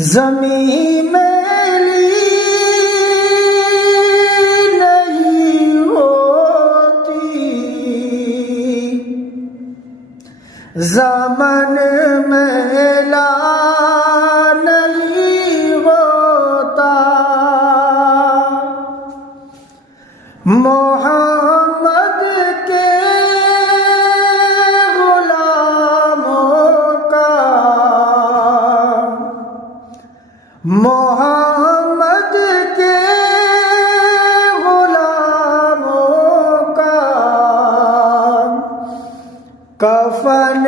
ज़मीं मेरी नहीं होती, ज़मन मेला नहीं होता। मोहम्मद के मोहम्मद के गुलामों का कफन